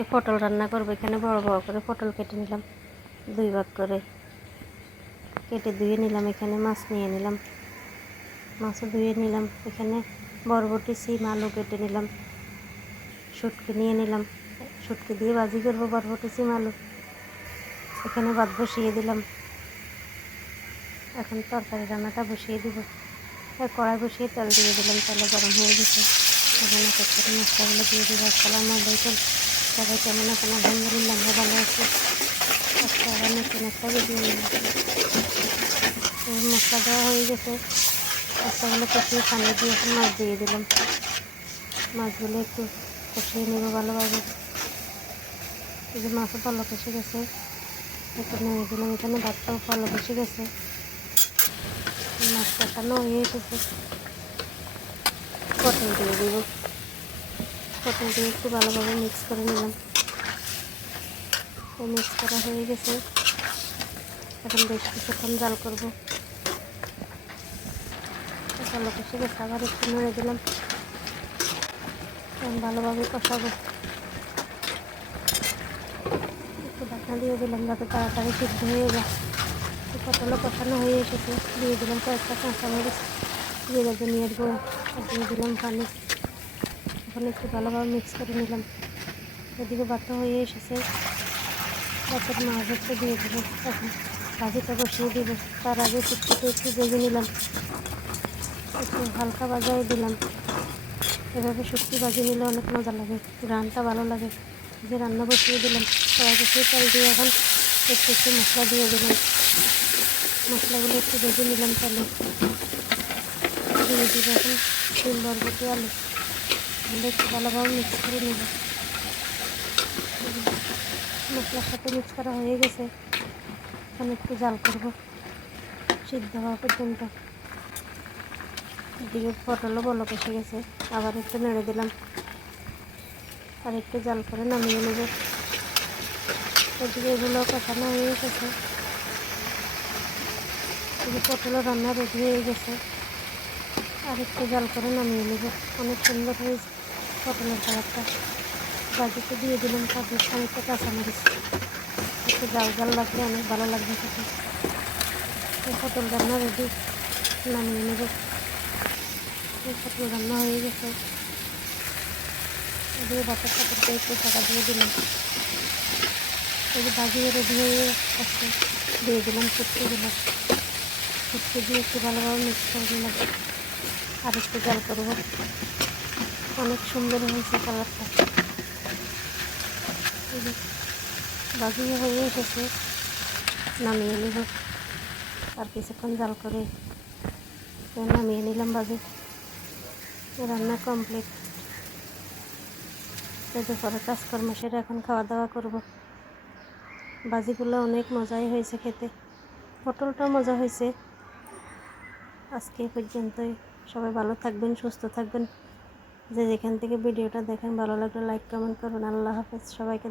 আজকে পটল রান্না করবো। এখানে বড় বড় করে পটল কেটে নিলাম, 2 ভাগ করে কেটে ধুয়ে নিলাম। এখানে মাছ নিয়ে নিলাম, মাছও ধুয়ে নিলাম। এখানে বরবটি, সিম, আলু কেটে নিলাম। শুটকি নিয়ে নিলাম, শুটকি দিয়ে ভাজি করবো বরবটি, সিম, আলু। এখানে ভাত বসিয়ে দিলাম। এখন তরকারি রান্নাটা বসিয়ে দিব। কড়াই বসিয়ে তেল দিয়ে দিলাম, তেলে গরম হয়ে গেছে। এখন এক এক করে মশলাগুলো দিয়ে দিব। আসসালামু আলাইকুম, সবাই কেমন আছেন? আলহামদুলিল্লাহ আমরা ভালো আছি। আজকে আবার নতুন একটা ভিডিও নিয়ে আসি। মশলা দেওয়া হয়ে গেছে, মশলাগুলো কষিয়ে পানি দিয়ে এখন মাছ দিয়ে দিলাম। মাছগুলো একটু কষিয়ে নেব ভালোভাবে। এই যে মাছও পালক এসে গেছে, একটু নেড়ে দিলাম। এখানে ভাতটাও পালক এসে গেছে, মাছ কষানো হয়ে এসেছে। পটল দিয়ে দিব, পটল দিয়ে একটু ভালোভাবে মিক্স করে নিলাম। মিক্স করা হয়ে গেছে, এখন বেশ কিছুক্ষণ জাল করবো। পালক এসে গেছে, আবার একটু নেড়ে দিলাম। ভালোভাবে কষাবো, একটু ঢাকনা দিয়ে দিলাম যাতে তাড়াতাড়ি সিদ্ধ হয়ে যায়। পটলও কষানো হয়ে এসেছে, দিয়ে দিলাম কয়েকটা কাঁচামরিচ, জিরা ধনিয়ার গুঁড়ো, আর দিয়ে দিলাম পানি। এখন একটু ভালোভাবে মিক্স করে নিলাম। এদিকে ভাতও হয়ে এসেছে, ভাতের মাছ হচ্ছে দিয়ে দেবো। এখন ভাজিটা বসিয়ে দিব। তার আগে শুটকিটা একটু ভেজে নিলাম, একটু হালকা ভাজাই দিলাম। এভাবে শুটকি ভাজি নিলে অনেক মজা লাগে, ঘ্রাণটা ভালো লাগে। যে রান্না বসিয়ে দিলাম, কড়াই বসিয়ে তেল দিয়ে এখন একটু একটু মশলা দিয়ে দিলাম। মশলাগুলো একটু ভেজে নিলাম তেলে, দিয়ে দিব এখন সিম, বরবটি, আলু। এগুলো একটু ভালোভাবে মিক্স করে নেব। মশলার সাথে মিক্স করা হয়ে গেছে, এখন একটু জাল করব সিদ্ধ হওয়া পর্যন্ত। এদিকে পটলও বলক এসে গেছে, আবার একটু নেড়ে দিলাম, আর একটু জাল করে নামিয়ে নেব। এদিকে এগুলো কষানো হয়ে এসেছে, এদিকে পটলও রান্না রেডি হয়ে গেছে। আর একটু জাল করে নামিয়ে নেব। অনেক সুন্দর হয়েছে পটলের কালারটা। ভাজিতে দিয়ে দিলাম তারপর খানিকটা কাঁচামরিচ, একটু জাল জাল লাগলে অনেক ভালো লাগবে খেতে। পটল রান্না রেডি, নামিয়ে নেব। পটল রান্না হয়ে গেছে, এদিকে ভাতের পাত্রটা একটু ঢাকা দিয়ে দিলাম। এই যে ভাজিও রেডি হয়ে আসছে, দিয়ে দিলাম শুটকিগুলো। শুটকি দিয়ে একটু ভালোভাবে মিক্স করে দিলাম, আর একটু জাল করবো। অনেক সুন্দর হয়েছে কালারটা। ভাজিও হয়ে এসেছে, নামিয়ে নেব। আর কিছুক্ষণ জাল করে নামিয়ে নিলাম ভাজি। রান্না কমপ্লিট। দুপুরে কাজকর্ম সেরে এখন খাওয়া দাওয়া করব। ভাজিগুলো অনেক মজাই হয়েছে খেতে, পটলটাও মজা হয়েছে। আজকে পর্যন্তই। সবাই ভালো থাকবেন, সুস্থ থাকবেন। যে যেখান থেকে ভিডিওটা দেখেন, ভালো লাগলে লাইক কমেন্ট করবেন। আল্লাহ হাফেজ সবাইকে।